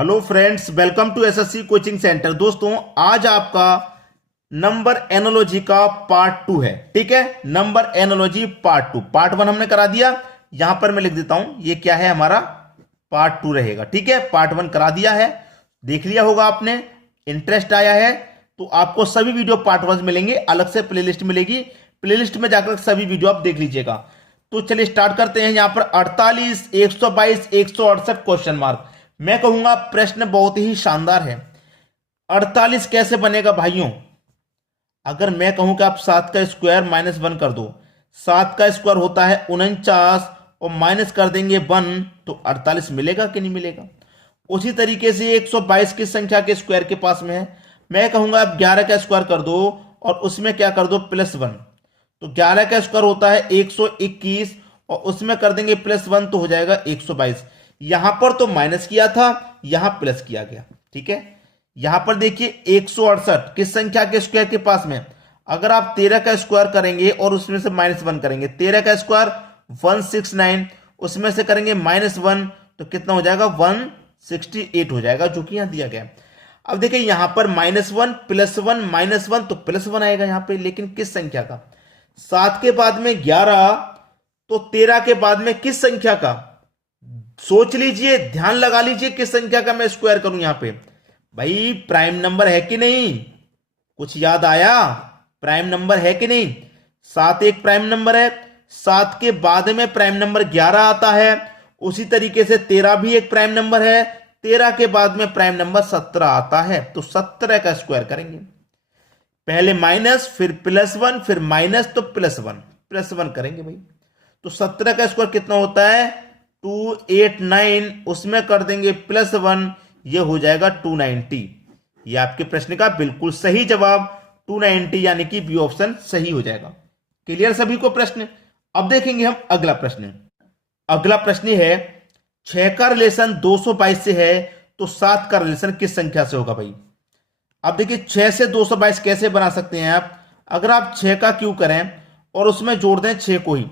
Hello friends, welcome to SSC coaching centre. दोस्तों, आज आपका नंबर एनोलॉजी का पार्ट 2 है। ठीक है, नंबर एनोलॉजी पार्ट 2। पार्ट 1 हमने करा दिया, यहां पर मैं लिख देता हूं, ये क्या है हमारा पार्ट 2 रहेगा। ठीक है, पार्ट 1 करा दिया है, देख लिया होगा आपने, इंटरेस्ट आया है तो आपको सभी वीडियो पार्ट 1 मिलेंगे, अलग से प्लेलिस्ट मिलेगी, प्लेलिस्ट में जाकर सभी वीडियो आप देख लीजिएगा। तो चलिए स्टार्ट करते हैं। यहां पर 48, 122, 168 क्वेश्चन मार्क। मैं कहूंगा प्रश्न बहुत ही शानदार है। 48 कैसे बनेगा भाइयों? अगर मैं कहूं कि आप 7 का स्क्वायर -1 कर दो, 7 का स्क्वायर होता है 49 और माइनस कर देंगे 1, तो 48 मिलेगा कि नहीं मिलेगा? उसी तरीके से 122 की संख्या के स्क्वायर के पास में है, मैं कहूंगा आप 11 का स्क्वायर कर दो और उसमें क्या कर दो +1, तो 11 का स्क्वायर होता है 121 और उसमें कर देंगे +1 तो हो जाएगा 122। यहां पर तो माइनस किया था, यहां प्लस किया गया। ठीक है, यहां पर देखिए 168 किस संख्या के स्क्वायर के पास में, अगर आप 13 का स्क्वायर करेंगे और उसमें से -1 करेंगे, 13 का स्क्वायर 169, उसमें से करेंगे -1 तो कितना हो जाएगा 168 हो जाएगा, जो कि यहां दिया गया। अब देखिए यहां पर -1 +1 -1 तो +1 आएगा यहां पे, लेकिन किस संख्या का? 7 के बाद में 11 तो 13 के बाद में किस संख्या का? सोच लीजिए, ध्यान लगा लीजिए, किस संख्या का मैं स्क्वायर करूं यहां पे? भाई प्राइम नंबर है कि नहीं? कुछ याद आया? प्राइम नंबर है कि नहीं? 7 एक प्राइम नंबर है, 7 के बाद में प्राइम नंबर 11 आता है। उसी तरीके से 13 भी एक प्राइम नंबर है, 13 के बाद में प्राइम नंबर 17 आता है, तो 17 का स्क्वायर करेंगे। पहले माइनस, फिर +1, फिर माइनस तो +1 करेंगे भाई। तो 17 का स्क्वायर कितना होता है? 289, उसमें कर देंगे +1, ये हो जाएगा 290। ये आपके प्रश्न का बिल्कुल सही जवाब 290, यानी कि बी ऑप्शन सही हो जाएगा। क्लियर सभी को प्रश्न? अब देखेंगे हम अगला प्रश्न। अगला प्रश्न है 6 का रिलेशन 222 से है तो 7 का रिलेशन किस संख्या से होगा भाई? अब देखिए 6 से 222 कैसे बना सकते हैं आप? अगर आप 6 का क्यूब करें और उसमें जोड़ दें 6 को ही,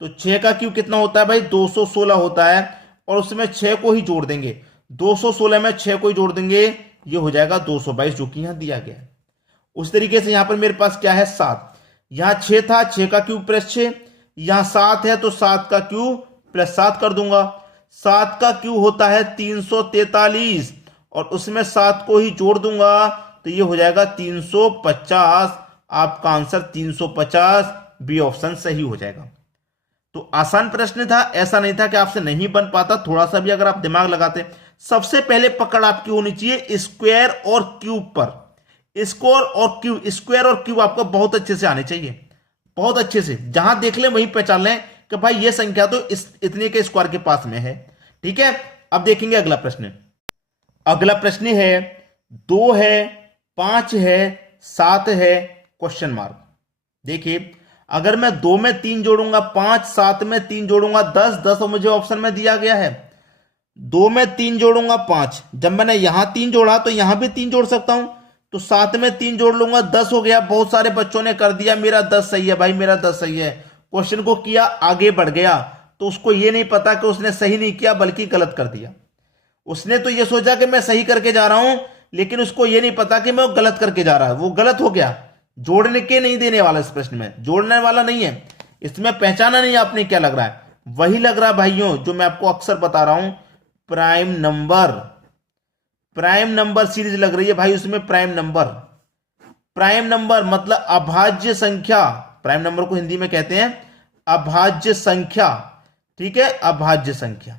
तो 6 का क्यूब कितना होता है भाई? 216 होता है, और उसमें 6 को ही जोड़ देंगे, 216 में 6 को ही जोड़ देंगे, ये हो जाएगा 222, जो कि यहां दिया गया है। उस तरीके से यहां पर मेरे पास क्या है? 7। यहां 6 था, 6 का क्यूब +6, यहां 7 है तो 7 का क्यूब +7 कर दूंगा। 7 का क्यूब होता है 343 और उसमें 7 को ही जोड़ दूंगा, तो ये हो जाएगा 350। आपका आंसर 350, बी ऑप्शन सही हो जाएगा। तो आसान प्रश्न था, ऐसा नहीं था कि आपसे नहीं बन पाता, थोड़ा सा भी अगर आप दिमाग लगाते। सबसे पहले पकड़ आपकी होनी चाहिए स्क्वायर और क्यूब पर। स्क्वायर और क्यूब आपको बहुत अच्छे से आने चाहिए, बहुत अच्छे से, जहां देख लें वहीं पहचान लें कि भाई ये संख्या तो इतने के स्क्वायर के पास में है। ठीक है, अब देखेंगे अगला प्रश्न। अगला प्रश्न है 2 है, 5 है, 7 है, क्वेश्चन मार्क। देखिए अगर मैं 2 में 3 जोड़ूंगा 5, 7 में 3 जोड़ूंगा 10, 10 मुझे ऑप्शन में दिया गया है। 2 में 3 जोड़ूंगा 5, जब मैंने यहां 3 जोड़ा तो यहां भी 3 जोड़ सकता हूं, तो 7 में 3 जोड़ लूंगा 10 हो गया। बहुत सारे बच्चों ने कर दिया मेरा 10 सही है भाई, मेरा 10 सही है, क्वेश्चन को किया आगे बढ़ गया, तो उसको यह नहीं पता कि उसने सही नहीं किया बल्कि गलत कर दिया। उसने तो यह सोचा कि मैं सही करके जा रहा हूं, लेकिन उसको यह नहीं पता कि मैं गलत करके जा रहा है, वो गलत हो गया। जोड़ने के नहीं देने वाला, इस प्रश्न में जोड़ने वाला नहीं है, इसमें पहचाना नहीं आपने क्या लग रहा है? वही लग रहा है भाइयों जो मैं आपको अक्सर बता रहा हूं, prime number. Prime number series लग रही है भाई उसमें, प्राइम नंबर। प्राइम नंबर मतलब अभाज्य संख्या, प्राइम नंबर को हिंदी में कहते हैं अभाज्य संख्या। ठीक है, अभाज्य संख्या।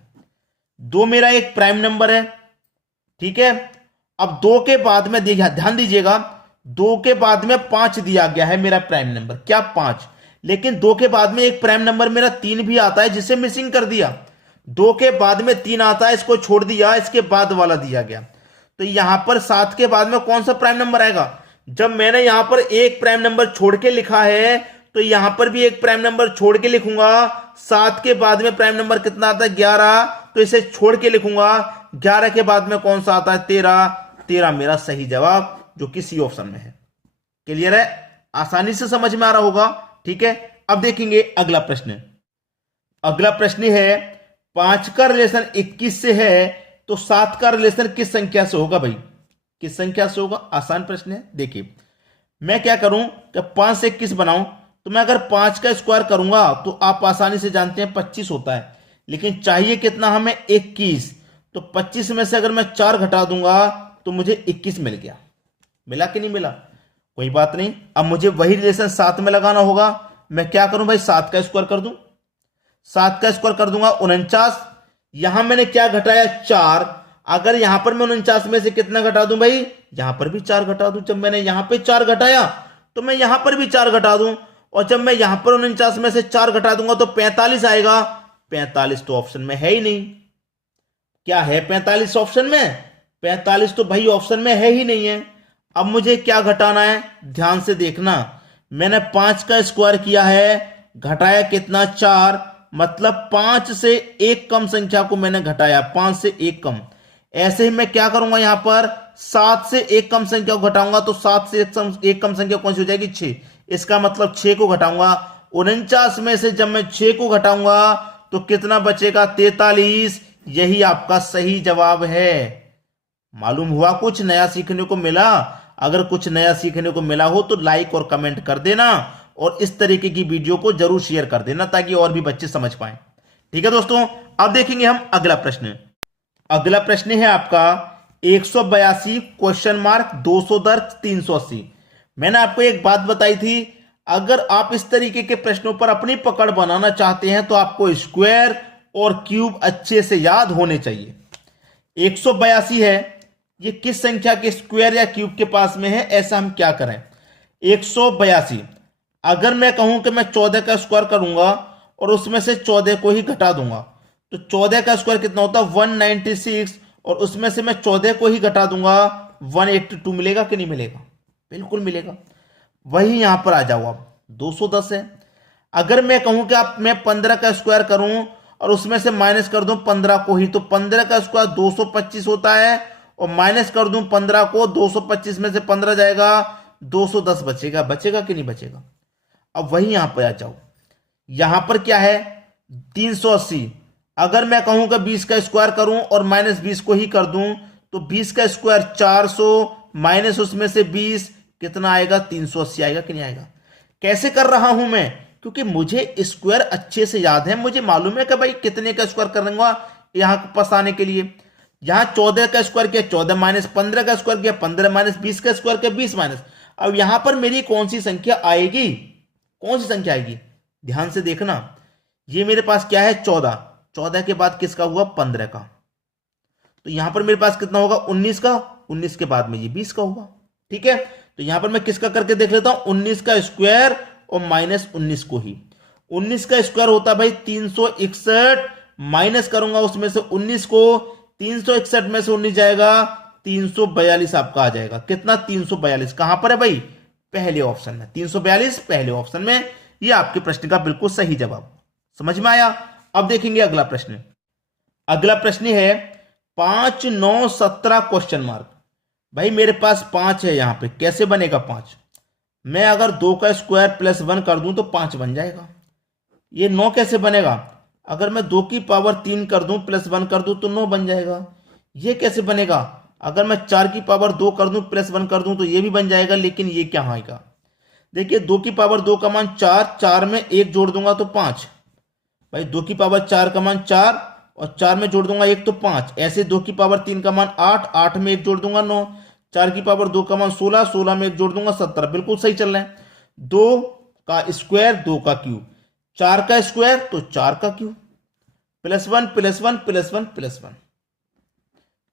2 मेरा एक प्राइम नंबर है। ठीक है, अब 2 के बाद में देखिए, ध्यान दीजिएगा, 2 के बाद में 5 दिया गया है मेरा प्राइम नंबर, क्या 5, लेकिन 2 के बाद में एक प्राइम नंबर मेरा 3 भी आता है जिसे मिसिंग कर दिया। 2 के बाद में 3 आता है, इसको छोड़ दिया, इसके बाद वाला दिया गया। तो यहां पर 7 के बाद में कौन सा प्राइम नंबर आएगा? जब मैंने यहां पर एक प्राइम नंबर छोड़ के लिखा है तो यहां पर भी एक प्राइम नंबर छोड़ के लिखूंगा। 7 के बाद में प्राइम नंबर कितना आता है? 11, तो इसे छोड़ के लिखूंगा। 11 के बाद में कौन सा आता है? 13। 13 मेरा सही जवाब, जो कि सी ऑप्शन में है। क्लियर है? आसानी से समझ में आ रहा होगा। ठीक है, अब देखेंगे अगला प्रश्न। अगला प्रश्न है 5 का रिलेशन 21 से है तो 7 का रिलेशन किस संख्या से होगा भाई? किस संख्या से होगा? आसान प्रश्न है। देखिए मैं क्या करूं कि 5 से 21 बनाऊं, तो मैं अगर 5 का स्क्वायर करूंगा तो आप आसानी से जानते हैं 25 होता है, लेकिन चाहिए कितना हमें? 21। तो 25 में से अगर मैं 4 घटा दूंगा तो मुझे 21 मिल गया। मिला कि नहीं मिला? कोई बात नहीं। अब मुझे वही रिलेशन 7 में लगाना होगा। मैं क्या करूं भाई? 7 का स्क्वायर कर दूं। 7 का स्क्वायर कर दूंगा 49। यहां मैंने क्या घटाया? 4। अगर यहां पर मैं 49 में से कितना घटा दूं भाई? यहां पर भी 4 घटा दूं। जब मैंने यहां पे 4 घटाया तो मैं यहां पर भी 4 घटा दूं, और जब मैं यहां पर 49 में से 4 घटा दूंगा तो 45 आएगा। 45 तो ऑप्शन में है ही नहीं। क्या है 45 ऑप्शन में? 45 तो भाई ऑप्शन में है ही नहीं है। अब मुझे क्या घटाना है? ध्यान से देखना। मैंने 5 का स्क्वायर किया है, घटाया कितना? 4। मतलब 5 से एक कम संख्या को मैंने घटाया, 5 से एक कम। ऐसे ही मैं क्या करूंगा? यहां पर 7 से एक कम संख्या को घटाऊंगा, तो 7 से एक कम संख्या कौन सी हो जाएगी? 6। इसका मतलब 6 को घटाऊंगा। 49 में से जब मैं 6 को घटाऊंगा तो कितना बचेगा? 43। यही आपका सही जवाब है। मालूम हुआ? कुछ नया सीखने को मिला। अगर कुछ नया सीखने को मिला हो तो लाइक और कमेंट कर देना, और इस तरीके की वीडियो को जरूर शेयर कर देना ताकि और भी बच्चे समझ पाएं। ठीक है दोस्तों, अब देखेंगे हम अगला प्रश्न। अगला प्रश्न है आपका 182 क्वेश्चन मार्क 210 380। मैंने आपको एक बात बताई थी, अगर आप इस तरीके के प्रश्नों पर अपनी पकड़ बनाना चाहते हैं तो आपको स्क्वायर और क्यूब अच्छे से याद होने चाहिए। 182 है, ये किस संख्या के स्क्वायर या क्यूब के पास में है? ऐसा हम क्या करें? 182 अगर मैं कहूं कि मैं 14 का स्क्वायर करूंगा और उसमें से 14 को ही घटा दूंगा, तो 14 का स्क्वायर कितना होता है? 196, और उसमें से मैं 14 को ही घटा दूंगा, 182 मिलेगा कि नहीं मिलेगा? बिल्कुल मिलेगा। वही यहां पर आ जाओ। अब 210 है। अगर मैं कहूं कि आप मैं 15 का स्क्वायर करूं और उसमें से माइनस कर दूं 15 को ही, तो 15 का स्क्वायर 225 होता है, और माइनस कर दूं 15 को, 225 में से 15 जाएगा, 210 बचेगा। बचेगा कि नहीं बचेगा? अब वही यहां पर आ जाओ। यहां पर क्या है? 380। अगर मैं कहूं कि 20 का स्क्वायर करूं और माइनस 20 को ही कर दूं, तो 20 का स्क्वायर 400 माइनस उसमें से 20 कितना आएगा? 380 आएगा कि नहीं आएगा? कैसे कर रहा हूं मैं? क्योंकि मुझे स्क्वायर अच्छे से याद है, मुझे मालूम है कि भाई कितने का स्क्वायर करूंगा यहां पास आने के लिए। यहां 14 का स्क्वायर किया 14 माइनस 15 का स्क्वायर किया 15 माइनस 20 का स्क्वायर किया 20 माइनस। अब यहां पर मेरी कौन सी संख्या आएगी? कौन सी संख्या आएगी? ध्यान से देखना। ये मेरे पास क्या है? 14। 14 के बाद किसका हुआ? 15 का। तो यहां पर मेरे पास कितना होगा? 19 का। 19 के बाद में ये 20 का होगा। ठीक है, तो यहां पर मैं किसका करके देख लेता हूं? 19 का स्क्वायर और माइनस 19 को ही। 19 का स्क्वायर होता है भाई 361, माइनस करूंगा उसमें से 19 को, 361 में से 19 जाएगा, 342 आपका आ जाएगा। कितना? 342। कहां पर है भाई? पहले ऑप्शन में। 342 पहले ऑप्शन में। ये आपके प्रश्न का बिल्कुल सही जवाब। समझ में आया? अब देखेंगे अगला प्रश्न। अगला प्रश्न है 5 9 17 क्वेश्चन मार्क। भाई मेरे पास 5 है, यहां पे कैसे बनेगा 5? मैं अगर 2 का स्क्वायर प्लस 1 कर दूं तो 5 बन जाएगा। ये 9 कैसे बनेगा? अगर मैं 2 की पावर 3 कर दूं प्लस 1 कर दूं तो 9 बन जाएगा। ये कैसे बनेगा? अगर मैं 4 की पावर 2 कर दूं प्लस 1 कर दूं तो ये भी बन जाएगा, लेकिन ये क्या आएगा? देखिए 2 की पावर 2 का मान 4, 4 में 1 जोड़ दूंगा तो 5। भाई 2 की पावर 4 का मान 4, और 4 में जोड़ दूंगा 1 तो 5। ऐसे 2 की पावर 3 का मान 8, 8 में 1 जोड़ दूंगा 9। 4 की पावर 2 का मान 16, 16 में 1 जोड़ दूंगा 17। बिल्कुल सही चल रहे हैं। 2 का स्क्वायर 2 का क्यूब, 4 का स्क्वायर तो 4 का cube, plus 1 plus 1 plus 1 plus 1।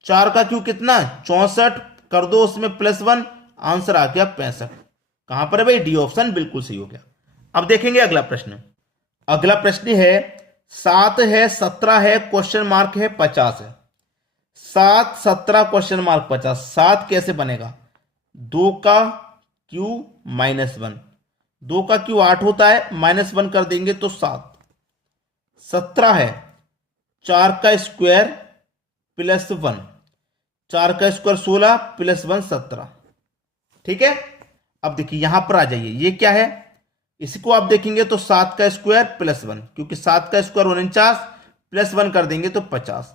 4 का क्यूब कितना? 64। कर दो उसमें प्लस 1, आंसर आ गया 65। कहां पर है भाई? डी ऑप्शन बिल्कुल सही हो गया। अब देखेंगे अगला प्रश्न। अगला प्रश्न है 7 है 17 है क्वेश्चन मार्क है 50 है। 7 17 क्वेश्चन मार्क 50। 7 कैसे बनेगा? 2 का क्यू माइनस 1। 2 का क्यू 8 होता है, माइनस 1 कर देंगे तो 7। 17 है 4 का स्क्वायर प्लस 1। 4 का स्क्वायर 16 प्लस 1 17। ठीक है, अब देखिए यहां पर आ जाइए। ये क्या है? इसको आप देखेंगे तो 7 का स्क्वायर प्लस 1, क्योंकि 7 का स्क्वायर 49 प्लस 1 कर देंगे तो 50।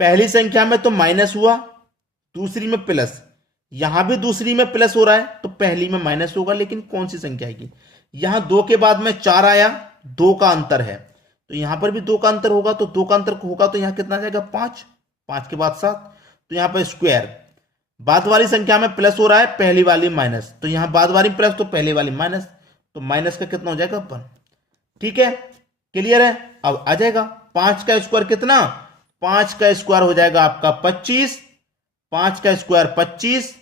पहली संख्या में तो माइनस हुआ, दूसरी में प्लस, यहां भी दूसरी में प्लस हो रहा है तो पहली में माइनस होगा, लेकिन कौन सी संख्या आएगी? यहां 2 के बाद में 4 आया, 2 का अंतर है, तो यहां पर भी 2 का अंतर होगा, तो 2 का अंतर होगा तो यहां कितना आ जाएगा? 5, 5 के बाद 7, तो यहां पर स्क्वायर। बाद वाली संख्या में प्लस हो रहा है, पहली वाली माइनस, तो यहां बाद वाली प्लस तो पहली वाली माइनस, तो माइनस का कितना हो जाएगा? 1। ठीक है, क्लियर है? अब आ जाएगा 5 का स्क्वायर कितना? 5 का स्क्वायर हो जाएगा आपका 25, 5 का स्क्वायर 25,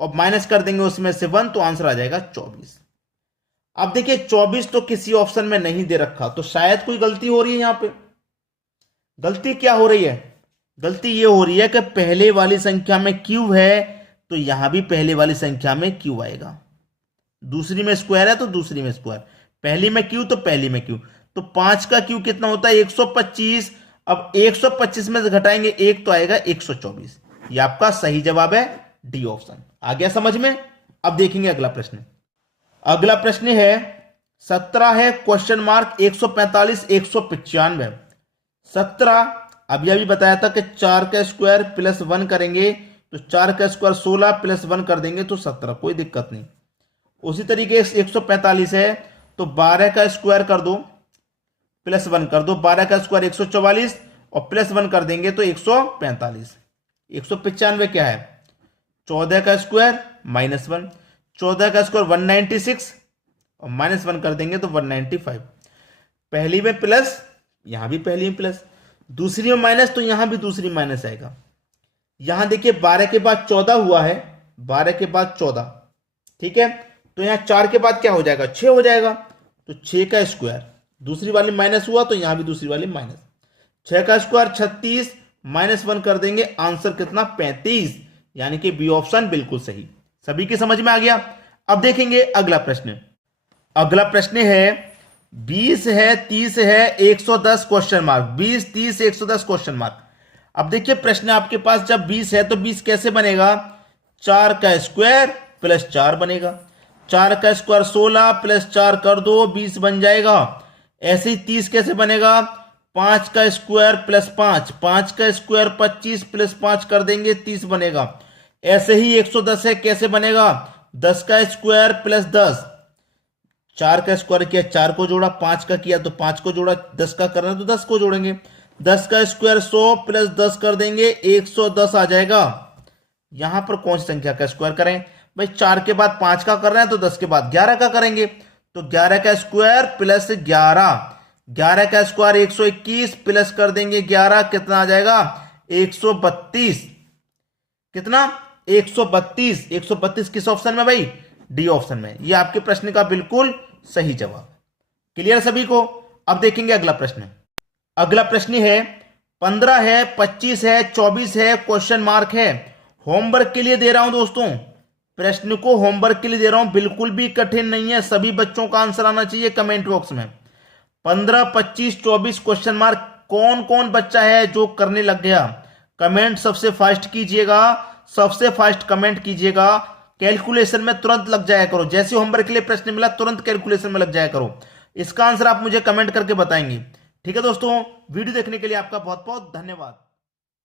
और माइनस कर देंगे उसमें से 1, तो आंसर आ जाएगा 24। अब देखिए 24 तो किसी ऑप्शन में नहीं दे रखा, तो शायद कोई गलती हो रही है यहां पे। गलती क्या हो रही है? गलती ये हो रही है कि पहले वाली संख्या में क्यू है, तो यहां भी पहले वाली संख्या में क्यू आएगा। दूसरी में स्क्वायर है तो दूसरी में स्क्वायर, पहली में क्यू तो पहली में क्यू, तो 5 का क्यू कितना होता है? 125। अब 125 में से घटाएंगे 1 तो आएगा 124। ये आपका सही जवाब है, डी ऑप्शन। आ गया समझ में? अब देखेंगे अगला प्रश्न। अगला प्रश्न है 17 है क्वेश्चन मार्क 145 195। 17 अभी बताया था कि 4 का स्क्वायर प्लस 1 करेंगे तो 4 का स्क्वायर 16 प्लस 1 कर देंगे तो 17, कोई दिक्कत नहीं। उसी तरीके से 145 है तो 12 का स्क्वायर कर दो प्लस 1 कर दो, 12 का स्क्वायर 144 और प्लस 1 कर देंगे तो 145। 195 क्या है? 14 का स्क्वायर माइनस 1, 14 का स्क्वायर 196 और माइनस 1 कर देंगे तो 195। पहली में प्लस, यहां भी पहली में प्लस, दूसरी में माइनस तो यहां भी दूसरी माइनस आएगा। यहां देखिए 12 के बाद 14 हुआ है, 12 के बाद 14, ठीक है, तो यहां 4 के बाद क्या हो जाएगा? 6 हो जाएगा, तो 6 का स्क्वायर, दूसरी वाली माइनस हुआ तो यहां भी दूसरी वाली माइनस, 6 का स्क्वायर 36 माइनस 1 कर देंगे, आंसर कितना? 35, यानी कि बी ऑप्शन बिल्कुल सही। सभी की समझ में आ गया? अब देखेंगे अगला प्रश्न। अगला प्रश्न है 20 है 30 है 110 क्वेश्चन मार्क, 20 30 110 क्वेश्चन मार्क। अब देखिए प्रश्न आपके पास जब 20 है तो 20 कैसे बनेगा? 4 का स्क्वायर प्लस 4 बनेगा, 4 का स्क्वायर 16 प्लस 4 कर दो 20 बन जाएगा। ऐसे ही 30 कैसे बनेगा? 5 का स्क्वायर प्लस 5, 5 का स्क्वायर 25 प्लस 5 कर देंगे 30 बनेगा। ऐसे ही 110 है, कैसे बनेगा? 10 का स्क्वायर प्लस 10, 4 का स्क्वायर किया 4 को जोड़ा, 5 का किया तो 5 को जोड़ा, 10 का करना तो 10 को जोड़ेंगे, 10 का स्क्वायर 100 प्लस 10 कर देंगे 110 आ जाएगा। यहां पर कौन सी संख्या का स्क्वायर करें भाई? 4 के बाद 5 का कर रहे हैं तो 10 के बाद 11 का करेंगे, तो 11 का स्क्वायर प्लस 11, 11 का स्क्वायर 121 प्लस कर देंगे 11, कितना आ जाएगा? 132। कितना? 132। 132 किस ऑप्शन में भाई? डी ऑप्शन में। ये आपके प्रश्न का बिल्कुल सही जवाब। क्लियर सभी को? अब देखेंगे अगला प्रश्न। अगला प्रश्न है 15 है 25 है 24 है क्वेश्चन मार्क है। होमवर्क के लिए दे रहा हूं दोस्तों, प्रश्न को होमवर्क के लिए दे रहा हूं, बिल्कुल भी कठिन नहीं है, सभी बच्चों का आंसर आना चाहिए कमेंट बॉक्स में। 15 25 24 क्वेश्चन मार्क कौन कौन बच्चा है जो करने लग गया? कमेंट सबसे फास्ट कीजिएगा, सबसे फास्ट कमेंट कीजिएगा। कैलकुलेशन में तुरंत लग जाया करो, जैसे होमवर्क के लिए प्रश्न मिला तुरंत कैलकुलेशन में लग जाया करो। इसका आंसर आप मुझे कमेंट करके बताएंगे। ठीक है दोस्तों, वीडियो देखने के लिए आपका बहुत बहुत धन्यवाद।